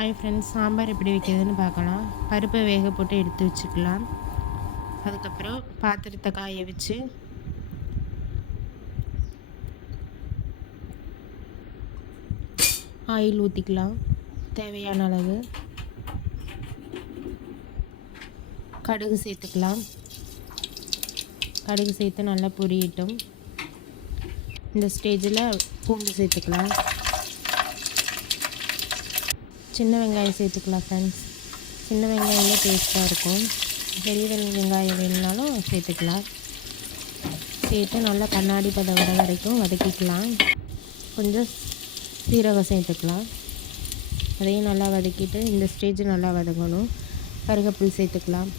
Hi friends, sambar எப்படி வைக்கிறதுன்னு பார்க்கலாம். பருப்பை வேக போட்டு எடுத்து வச்சுக்கலாம். அதுக்கப்புறம் பாத்திரத்தை காய வச்சு ஆயில் ஊற்றிக்கலாம். தேவையான அளவு கடுகு சேர்த்துக்கலாம். கடுகு சேர்த்து நல்லா பொரியட்டும். இந்த ஸ்டேஜில் பூண்டு சேர்த்துக்கலாம். சின்ன வெங்காயம் சேர்த்துக்கலாம் ஃப்ரெண்ட்ஸ். சின்ன வெங்காயமே டேஸ்ட்டாக இருக்கும். பெரிய வெங்காயம் வேணுனாலும் சேர்த்துக்கலாம். சேர்த்து நல்லா கண்ணாடி பதம் வர வரைக்கும் வதக்கிக்கலாம். கொஞ்சம் சீரகம் சேர்த்துக்கலாம். அதையும் நல்லா வதக்கிட்டு இந்த ஸ்டேஜ் நல்லா வதங்கணும். கருவேப்பிலை சேர்த்துக்கலாம்.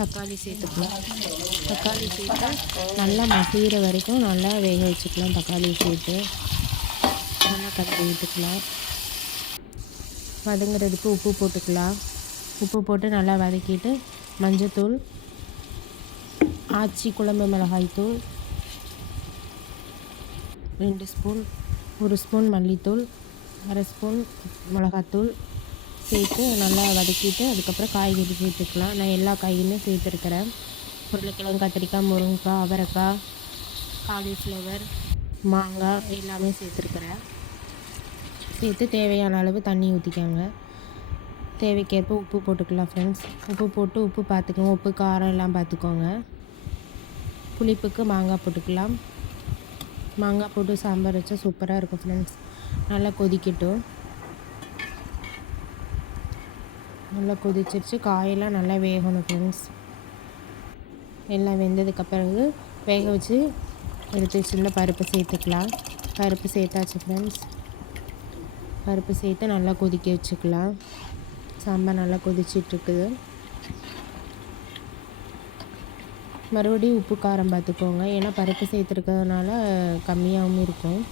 தக்காளி சேர்த்துக்கலாம். தக்காளி சேர்த்து நல்லா மசிகிற வரைக்கும் நல்லா வேக வச்சுக்கலாம். தக்காளி சேர்த்து நல்லா கலக்கி விட்டுக்கலாம். வதங்குறதுக்கு உப்பு போட்டுக்கலாம். உப்பு போட்டு நல்லா வதக்கிட்டு மஞ்சத்தூள், ஆச்சி குழம்பு மிளகாய்த்தூள் 2 ஸ்பூன், 1 ஸ்பூன் மல்லித்தூள், 1/2 ஸ்பூன் மிளகாத்தூள் சேர்த்து நல்லா வதக்கிட்டு அதுக்கப்புறம் காய்கறி சேர்த்துக்கலாம். நான் எல்லா காய்கறியுமே சேர்த்துருக்கிறேன். உருளைக்கிழங்கு, கத்திரிக்காய், முருங்கைக்காய், அவரைக்காய், காலிஃப்ளவர், மாங்காய் எல்லாமே சேர்த்துருக்குறேன். சேர்த்து தேவையான அளவு தண்ணி ஊற்றிக்கோங்க. தேவைக்கேற்ப உப்பு போட்டுக்கலாம் ஃப்ரெண்ட்ஸ். உப்பு போட்டு உப்பு பார்த்துக்கோங்க. உப்பு காரம் எல்லாம் பார்த்துக்கோங்க. புளிப்புக்கு மாங்காய் போட்டுக்கலாம். மாங்காய் போட்டு சாம்பார் வச்சா சூப்பராக இருக்கும் ஃப்ரெண்ட்ஸ். நல்லா கொதிக்கட்டும். நல்லா கொதிச்சிருச்சு. காயெல்லாம் நல்லா வேகணும் ஃப்ரெண்ட்ஸ். எல்லாம் வெந்ததுக்கு பிறகு வேக வச்சு எடுத்து வச்சுருந்த பருப்பு சேர்த்துக்கலாம். பருப்பு சேர்த்தாச்சு ஃப்ரெண்ட்ஸ். பருப்பு சேர்த்து நல்லா கொதிக்க வச்சுக்கலாம். சாம்பார் நல்லா கொதிச்சிட்ருக்குது. மறுபடியும் உப்பு காரம் பார்த்துக்கோங்க. ஏன்னா பருப்பு சேர்த்துருக்கிறதுனால கம்மியாகவும் இருக்கும்.